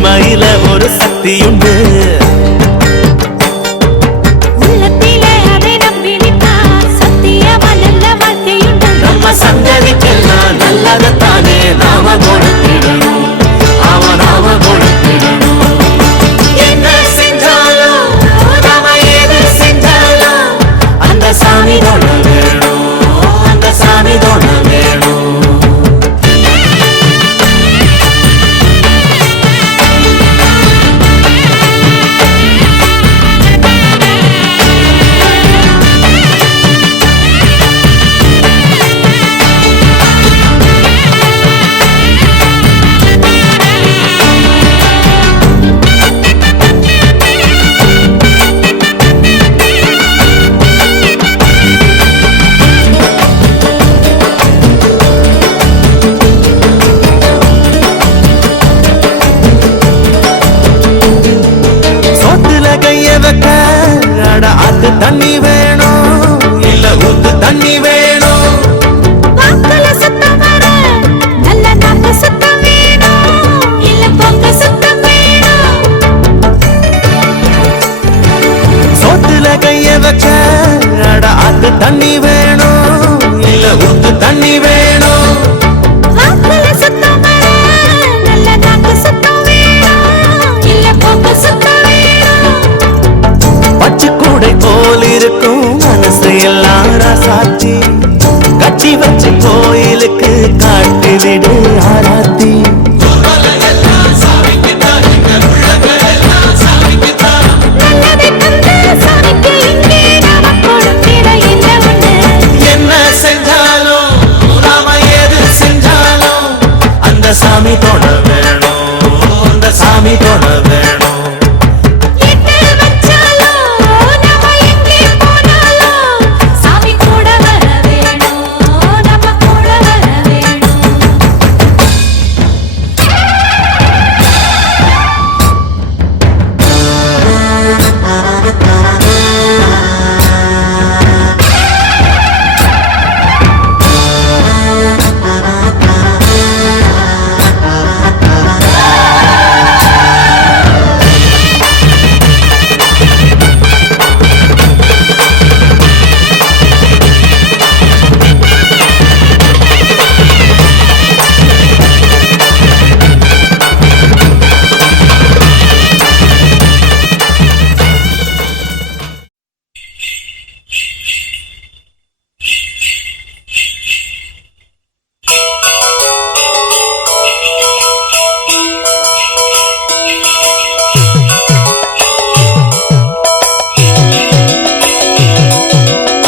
உண்மையில ஒரு சக்தியுண்டு. உள்ளத்திலே அதை நம்பி நிற்பா சத்தியமா நல்ல வாழ்க்கையுண்டு. நம்ம சந்ததிக்கெல்லாம் நல்லதைத்தானே நாம கொடுத்திடணும். நாம கொடுத்திடணும். என்ன செஞ்சாலும் நாம எது செஞ்சாலும் அந்த சாமி தொட வேணும். அந்த சாமி தொட வேணும். தண்ணி வேணும் இல்ல ஊத்து தண்ணி வேணும். வாக்குல சுத்தம் வர நல்ல நாக்கு சுத்தம் வேணும் இல்ல பொங்க சுத்தம் வேணும். சோத்துல கைய வச்ச ஆத்து தண்ணி வேணும் இல்ல ஊத்து தண்ணி வேணும். வாக்குல சுத்தம் வர நல்ல நாக்கு சுத்தம் வேணும் இல்ல பொங்க சுத்தம் வேணும். பச்சை கூடை போல் இருக்கும் மனசு எல்லாம் ராசாத்தி கட்டி வச்சு கோயிலுக்கு காட்டி விடு ஆராத்தி. என்ன செஞ்சாலும் நாம எது செஞ்சாலும் அந்த சாமி தொட வேணும். அந்த சாமி தொட வேணும்.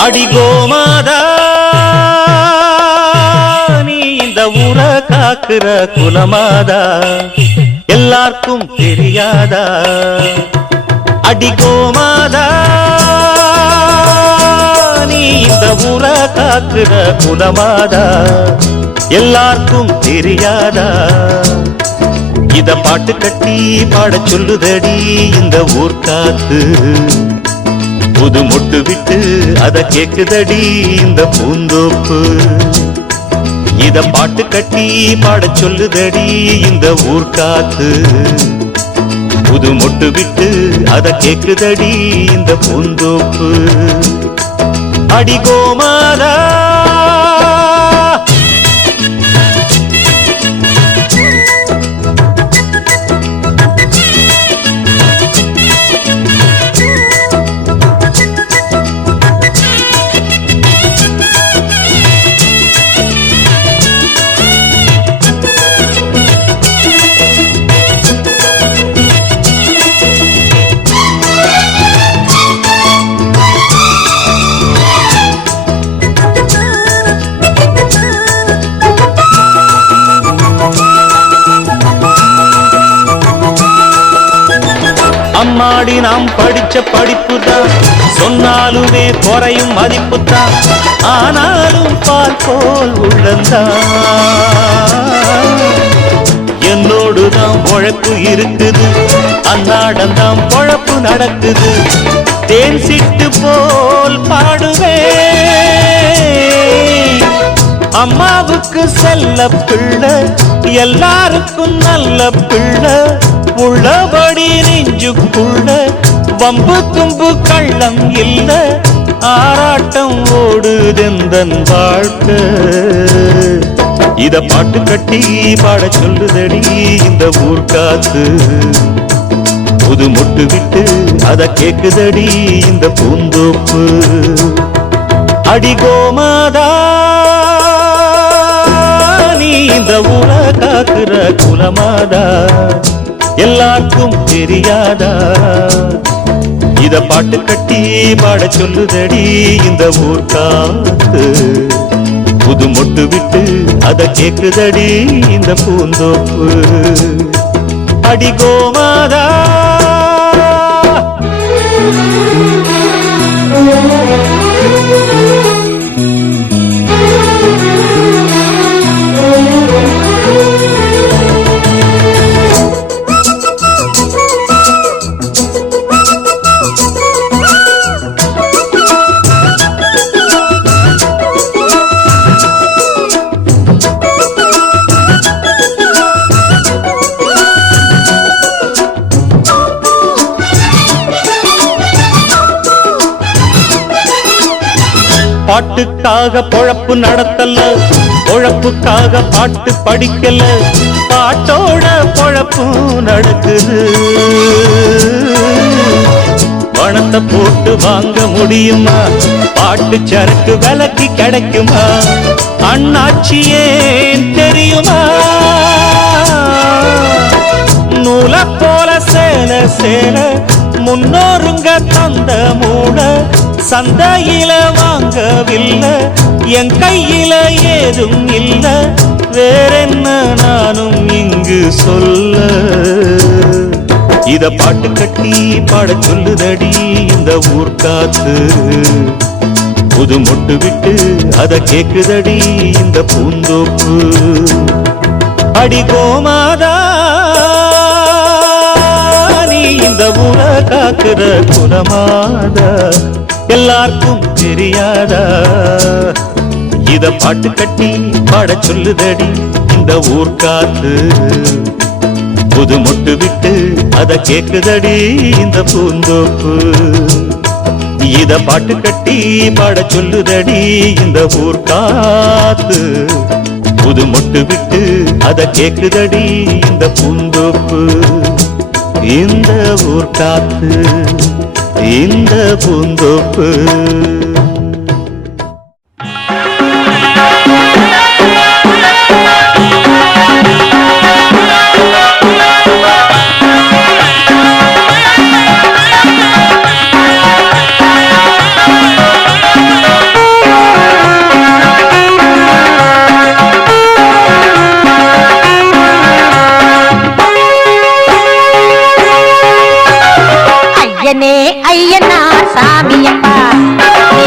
அடி கோமாதா நீ இந்த ஊரை காக்குற குலமாதா எல்லாருக்கும் தெரியாதா. அடி கோமாதா நீ இந்த ஊரை காக்குற குலமாதா எல்லாருக்கும் தெரியாதா. இத பாட்டு கட்டி பாட சொல்லுதடி இந்த ஊர் காத்து. புது மொட்டு விட்டு அத கேக்குதடி இந்த பூந்தோப்பு. இத பாட்டு கட்டி பாட சொல்லுதடி இந்த ஊர் காத்து. புது மொட்டு விட்டு அத கேக்குதடி இந்த பூந்தோப்பு. அடி கோமாதா அம்மாடி நாம் படிச்ச படிப்புதான் சொன்னாலுமே குறையும் மதிப்புதான். ஆனாலும் பால் போல் உள்ளந்தான் என்னோடுதான் உழைப்பு இருக்குது. அன்னாடந்தான் பொழப்பு நடக்குது. தேன் சிட்டு போல் பாடுவே அம்மாவுக்கு செல்ல பிள்ளை எல்லாருக்கும் நல்ல பிள்ளை. நெஞ்சுக்குள்ள வம்பு தும்பு கள்ளம் இல்ல ஆராட்டம் ஓடுதெந்தன் வாழ்க்கை இத பாட்டு கட்டி பாட சொல்லுதடி இந்த ஊர் காத்து புது மொட்டு விட்டு அத கேக்குதடி இந்த பூந்தோப்பு அடிகோமாதா நீ இந்த ஊர காக்குற குலமாதா எல்லாருக்கும் தெரியாதா இத பாட்டு கட்டி பாட சொல்லுதடி இந்த ஊர் காத்து புது மொட்டு விட்டு அத கேக்குதடி இந்த பூந்தோப்பு அடிகோமாதா பாட்டுக்காக பொழப்பு நடத்தல பொழப்புக்காக பாட்டு படிக்கல பாட்டோட பொழப்பு நடக்குது பணத்தை போட்டு வாங்க முடியுமா பாட்டு சரக்கு விலைக்கு கிடைக்குமா அண்ணாச்சியே தெரியுமா நூல போல சேல சேல முன்னோருங்க தந்த மூட சந்தையில வாங்கவில்லை என் கையில ஏதும் இல்ல வேறென்ன நானும் இங்கு சொல்ல இத பாட்டு கட்டி பாட சொல்லுதடி இந்த ஊர் காத்து புது மொட்டு விட்டு அத கேக்குதடி இந்த பூந்தோப்பு அடிகோமாதா நீ இந்த ஊர காக்குற குலமாதா எல்லாருக்கும் தெரியாதா இத பாட்டு கட்டி பாட சொல்லுதடி இந்த ஊர் காத்து புது மொட்டு விட்டு அத கேக்குதடி இந்த பூந்தோப்பு இத பாட்டு கட்டி பாட சொல்லுதடி இந்த ஊர் காத்து புது மொட்டு விட்டு அத கேக்குதடி இந்த பூந்தோப்பு இந்த ஊர் காத்து இந்த பூந்தோப்பு ஐயனே ஐயனா சாமியப்பா நீ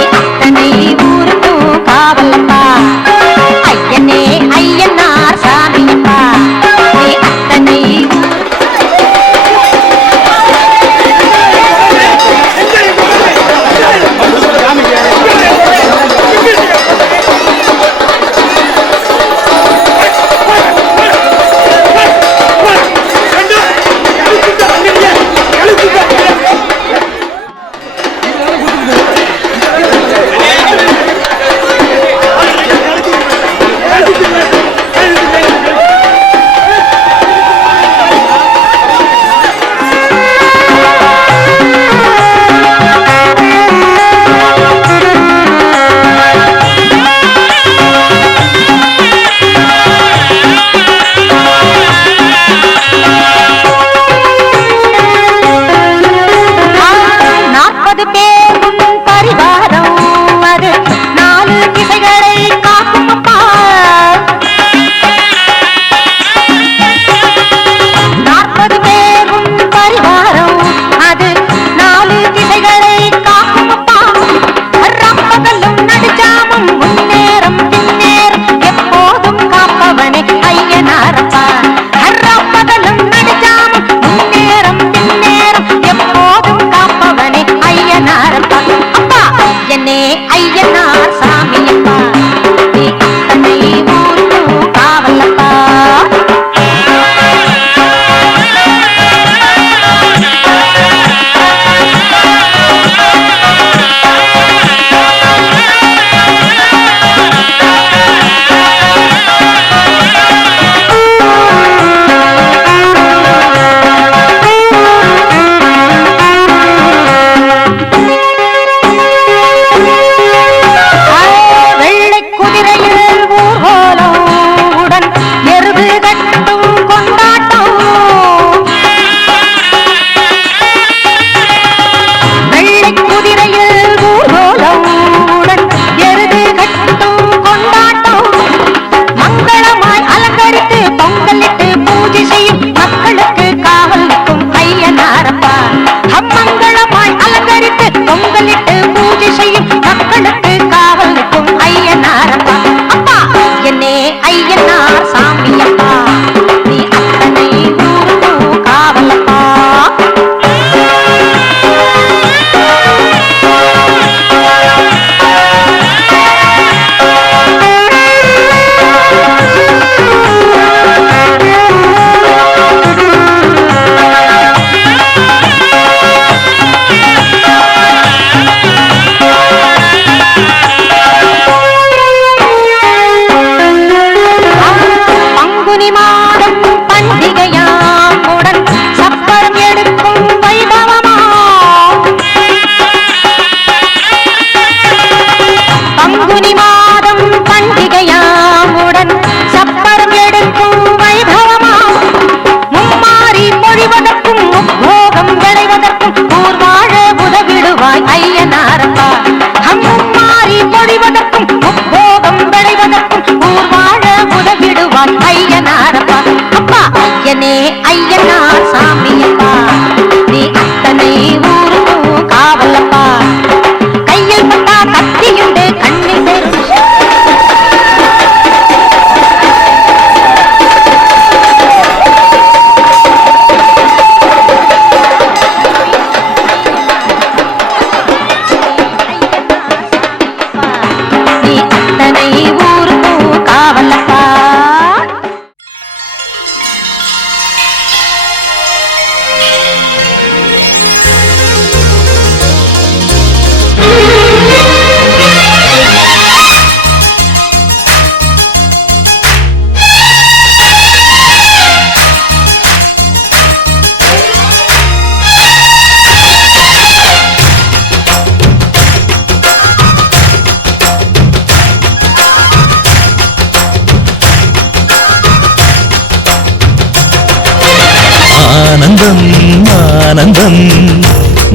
ஆனந்தம் ஆனந்தம்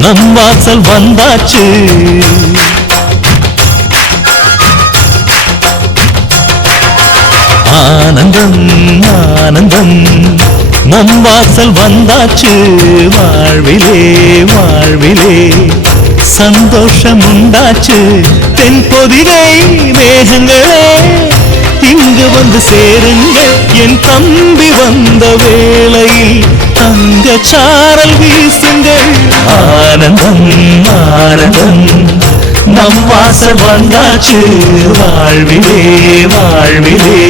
நம் வாசல் வந்தாச்சு ஆனந்தம் ஆனந்தம் நம் வாசல் வந்தாச்சு வாழ்விலே வாழ்விலே சந்தோஷம் உண்டாச்சு தென்பொதிகை மேகங்களே இங்கு வந்து சேருங்கள் என் தம்பி வந்த வேளையில் தங்க சாரல் வீசுங்கள் ஆனந்தம் ஆனந்தம் நம் வாசல் வந்தாச்சு வாழ்விலே வாழ்விலே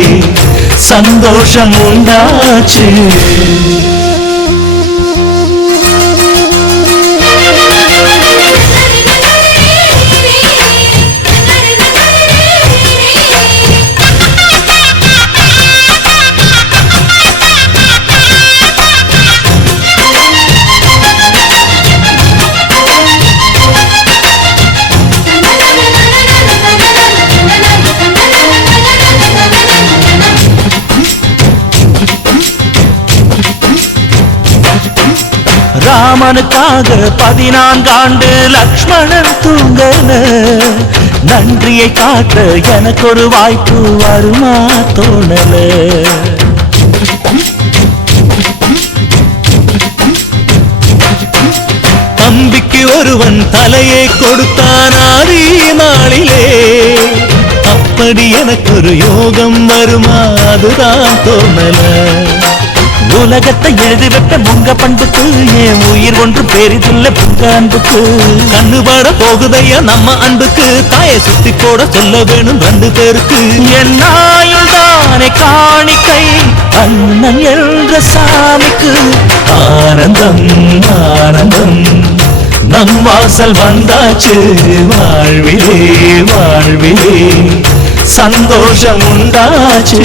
சந்தோஷம் உண்டாச்சு ராமனுக்காக 14 ஆண்டு லக்ஷ்மணன் தூங்கல நன்றியை காட்ட எனக்கு ஒரு வாய்ப்பு வருமா தோணல தம்பிக்கு ஒருவன் தலையை கொடுத்தான் ஆதி நாளிலே அப்படி எனக்கு ஒரு யோகம் வருமா அதுதான் தோணல உலகத்தை எழுதிவிட்ட உங்க பண்புக்கு என் உயிர் ஒன்று பெரிதுள்ள புங்க அன்புக்கு கண்ணுபட போகுதையா நம்ம அன்புக்கு தாயை சுத்தி போட சொல்ல வேணும் 2 பேருக்கு என் ஆயுள் தானே காணிக்கை அண்ணன் என்ற சாமிக்கு ஆனந்தம் ஆனந்தம் நம் வாசல் வந்தாச்சு வாழ்விலே வாழ்விலே சந்தோஷம் உண்டாச்சு